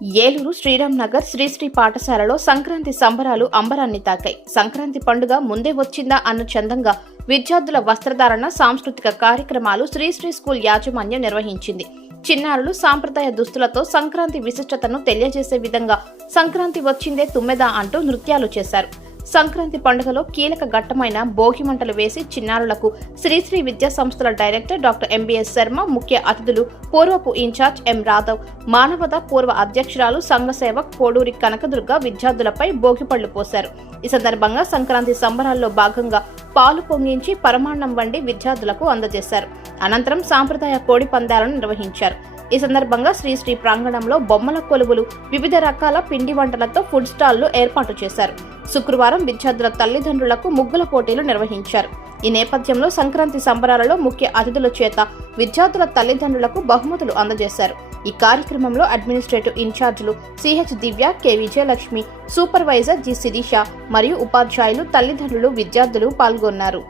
ఏలూరు శ్రీరామ్ నగర్ శ్రీశ్రీ పాఠశాలలో సంక్రాంతి సంబరాలు అంబరాన్ని తాకాయి. సంక్రాంతి పండుగ ముందే వచ్చిందా అన్న చందంగా విద్యార్థుల వస్త్రధారణ, సాంస్కృతిక కార్యక్రమాలు శ్రీశ్రీ స్కూల్ యాజమాన్యం నిర్వహించింది. చిన్నారులు సాంప్రదాయ దుస్తులతో సంక్రాంతి విశిష్టతను తెలియజేసే విధంగా సంక్రాంతి వచ్చిందే తుమ్మెద అంటూ నృత్యాలు చేశారు. సంక్రాంతి పండుగలో కీలక ఘట్టమైన భోగి మంటలు వేసి చిన్నారులకు శ్రీశ్రీ విద్యా సంస్థల డైరెక్టర్ డాక్టర్ ఎంబీఎస్ శర్మ, ముఖ్య అతిథులు పూర్వపు ఇన్ఛార్జ్ ఎం రాధవ్, మానవత పూర్వ అధ్యక్షురాలు సంఘ సేవక్ కోడూరి కనకదుర్గ విద్యార్థులపై భోగిపళ్లు పోశారు. ఈ సందర్భంగా సంక్రాంతి సంబరాల్లో భాగంగా పాలు పొంగించి పరమాన్నం వండి విద్యార్థులకు అందజేశారు. అనంతరం సాంప్రదాయ కోడి పందాలను నిర్వహించారు. ఈ సందర్భంగా శ్రీశ్రీ ప్రాంగణంలో బొమ్మల కొలువులు, వివిధ రకాల పిండి వంటలతో ఫుడ్ స్టాల్లు ఏర్పాటు చేశారు. శుక్రవారం విద్యార్థుల తల్లిదండ్రులకు ముగ్గుల పోటీలు నిర్వహించారు. ఈ నేపథ్యంలో సంక్రాంతి సంబరాలలో ముఖ్య అతిథుల చేత విద్యార్థుల తల్లిదండ్రులకు బహుమతులు అందజేశారు. ఈ కార్యక్రమంలో అడ్మినిస్ట్రేటివ్ ఇన్ఛార్జీలు CH Divya, K Vijayalakshmi, supervisor G Sirisha మరియు ఉపాధ్యాయులు, తల్లిదండ్రులు, విద్యార్థులు పాల్గొన్నారు.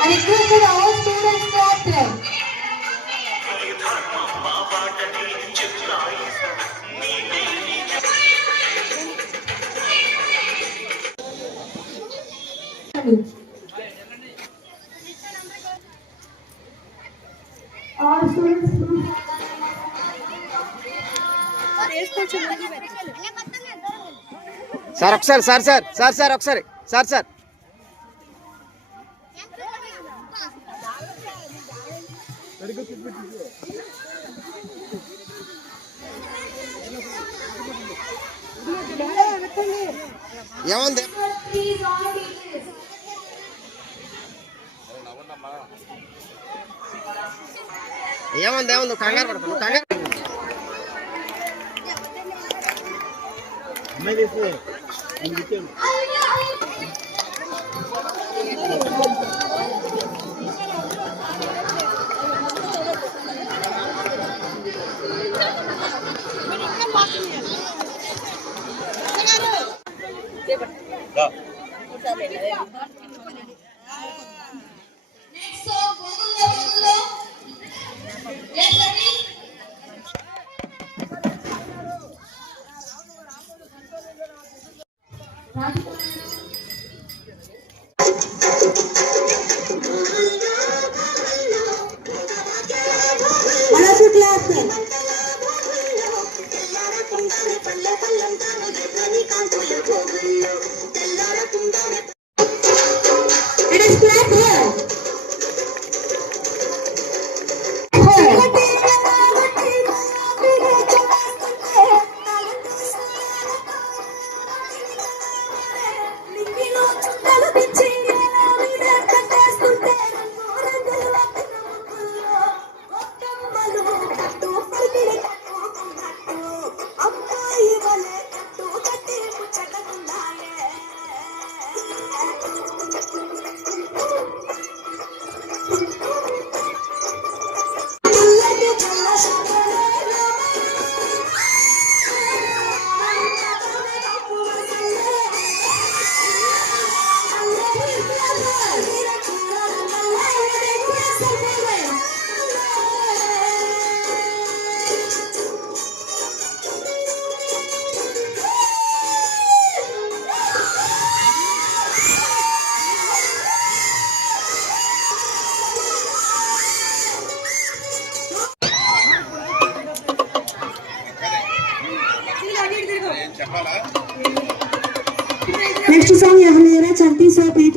I requested all students to attend. All students. Sir ఒకసారి సార్ ఏముంది కంగారు పడతాను Next song यहाँ मेरा चंटी सा पीठ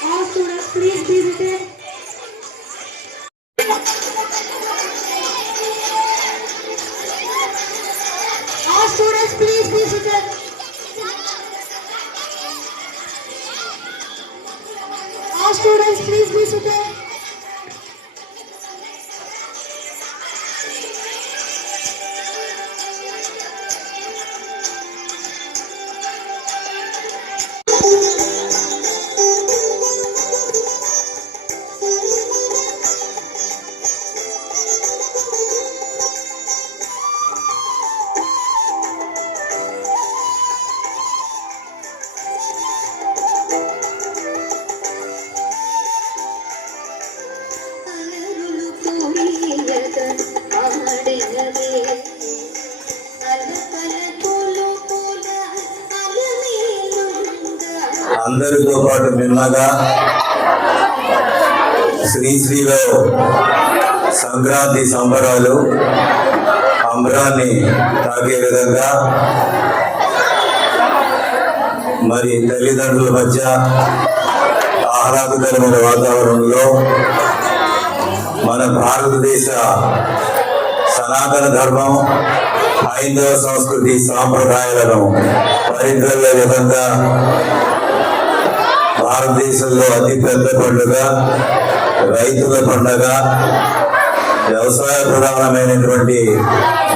All students, please be seated. All students, please be seated. All students, please be seated. అందరితో పాటు మిన్నగా శ్రీశ్రీలో సంక్రాంతి సంబరాలు అంబరాన్ని తాకే విధంగా మరి తల్లిదండ్రుల మధ్య ఆహ్లాదకరమైన వాతావరణంలో మన భారతదేశ సనాతన ధర్మం, హైందవ సంస్కృతి సాంప్రదాయాలను పరిగణలో విధంగా భారతదేశంలో అతి పెద్ద పండుగ రైతుల పండుగ, వ్యవసాయ ప్రధానమైనటువంటి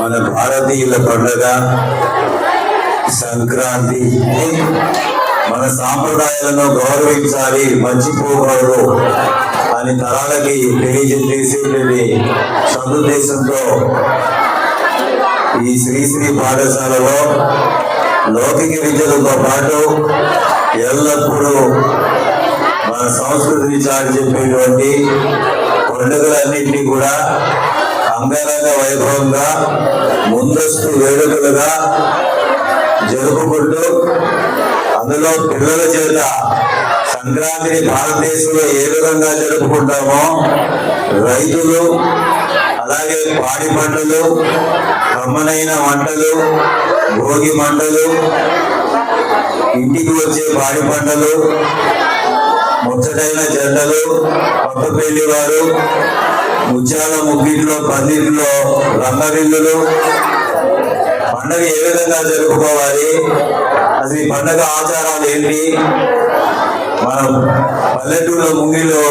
మన భారతీయుల పండుగ సంక్రాంతి. మన సాంప్రదాయాలను గౌరవించాలి, మర్చిపోకూడదు అని తరాలకి తెలియజేసేటువంటి సదుద్దేశంతో ఈ శ్రీశ్రీ పాఠశాలలో లౌకిక విద్యలతో పాటు ఎల్లప్పుడూ మన సంస్కృతిని చాటి చెప్పేటువంటి పండుగలన్నింటినీ కూడా అంగరంగ వైభవంగా ముందస్తు వేడుకలుగా జరుపుకుంటూ అందులో పిల్లల చేత సంక్రాంతిని భారతదేశంలో ఏ విధంగా జరుపుకుంటామో రైతులు, అలాగే పాడి పంటలు, కమ్మనైన వంటలు, భోగి మంటలు, ఇంటికి వచ్చే పాడి పంటలు, ముచ్చటైన జంటలు, కొత్త పెళ్లి వారు, ముత్యాల ముగ్గిట్లో పందిట్లో రంగరిల్లులు, పండగ ఏ విధంగా జరుపుకోవాలి, అసలు ఈ పండగ ఆచారాలు ఏంటి, మనం పల్లెటూరులో ముంగిలో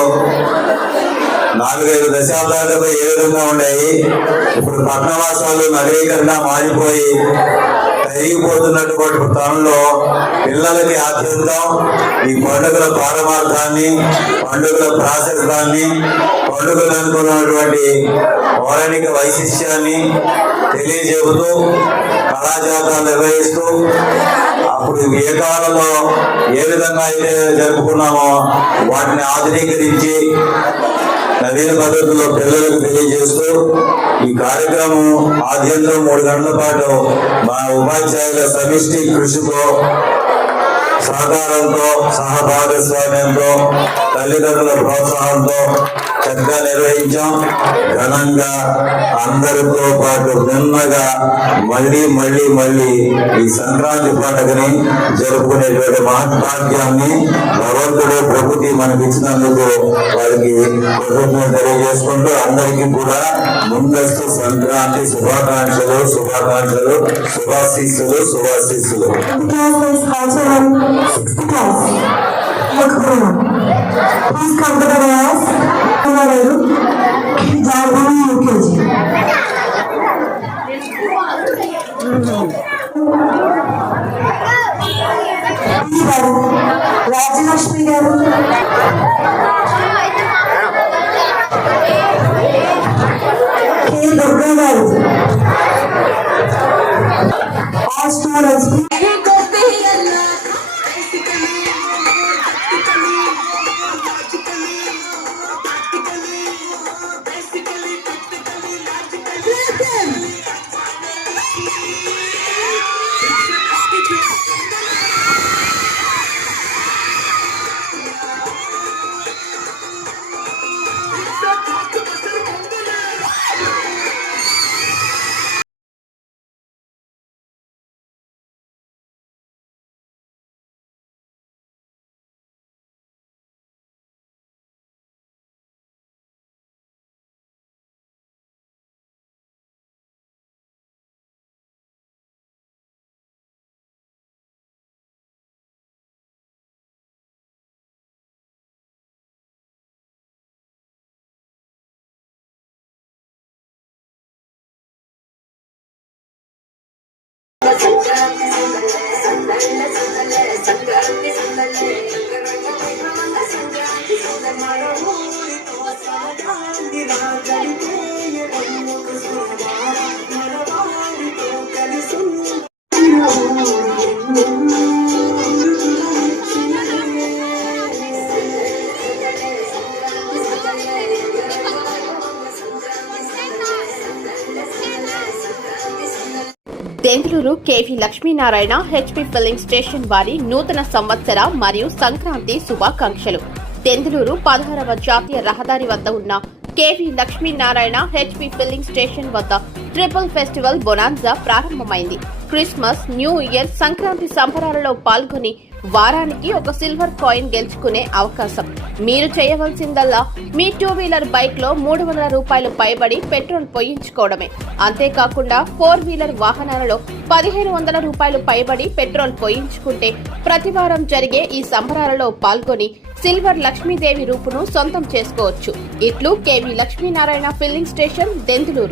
4-5 దశాబ్దాలుగా ఏ విధంగా ఉన్నాయి, ఇప్పుడు పట్టణవాసాలు నగరీకరణ మారిపోయి పెరిగిపోతున్నటువంటి తరంలో పిల్లలకి ఆద్యంతం ఈ పండుగల పారమార్థాన్ని, పండుగల ప్రాశస్త్యాన్ని, పండుగలు అనుకున్నటువంటి పౌరాణిక వైశిష్ట్యాన్ని తెలియజేపుతూ కళాజాతాలు నిర్వహిస్తూ అప్పుడు ఏ కాలంలో ఏ విధంగా అయితే జరుపుకున్నామో వాటిని ఆధునీకరించి నవీన పద్ధతుల్లో పిల్లలకు తెలియజేస్తూ ఈ కార్యక్రమం ఆద్యంతం 3 గంటల పాటు మా ఉపాధ్యాయుల సమిష్టి కృషితో, సహకారంతో, సహభాగస్వామ్యంతో, తల్లిదండ్రుల ప్రోత్సాహంతో చక్కగా నిర్వహించాం. ఘనంగా అందరితో పాటు నిన్నగా మళ్ళీ ఈ సంక్రాంతి పండుగని జరుపుకునేటువంటి మహత్భాగ్యాన్ని భగవంతుడు ప్రకృతి మనకి ఇచ్చినందుకు వారికి కృతజ్ఞతలు తెలియజేసుకుంటూ అందరికీ కూడా ముందస్తు సంక్రాంతి శుభాకాంక్షలు, శుభాశీస్సులు. Please come to the dais. Jharkhand UKG. Rajyalakshmi garu. K. Durga garu. All students. Denduluru KV Lakshminarayana HP filling station వారి నూతన సంవత్సర మరియు సంక్రాంతి శుభాకాంక్షలు. దెందులూరు 16వ జాతీయ రహదారి వద్ద ఉన్న KV Lakshminarayana HP filling station వద్ద ట్రిపుల్ ఫెస్టివల్ బొనాన్జా ప్రారంభమైంది. క్రిస్మస్, న్యూ ఇయర్, సంక్రాంతి సంబరాలలో పాల్గొని వారానికి ఒక సిల్వర్ కాయిన్ గెలుచుకునే అవకాశం. మీరు చేయవలసిందల్లా మీ 2-వీలర్ బైక్ లో 300 రూపాయలు పైబడి పెట్రోల్ పోయించుకోవడమే. అంతేకాకుండా 4-వీలర్ వాహనాలలో 1500 రూపాయలు పైబడి పెట్రోల్ పోయించుకుంటే ప్రతి వారం జరిగే ఈ సంబరాలలో పాల్గొని సిల్వర్ లక్ష్మీదేవి రూపును సొంతం చేసుకోవచ్చు. ఇట్లు KV Lakshminarayana filling station, Denduluru.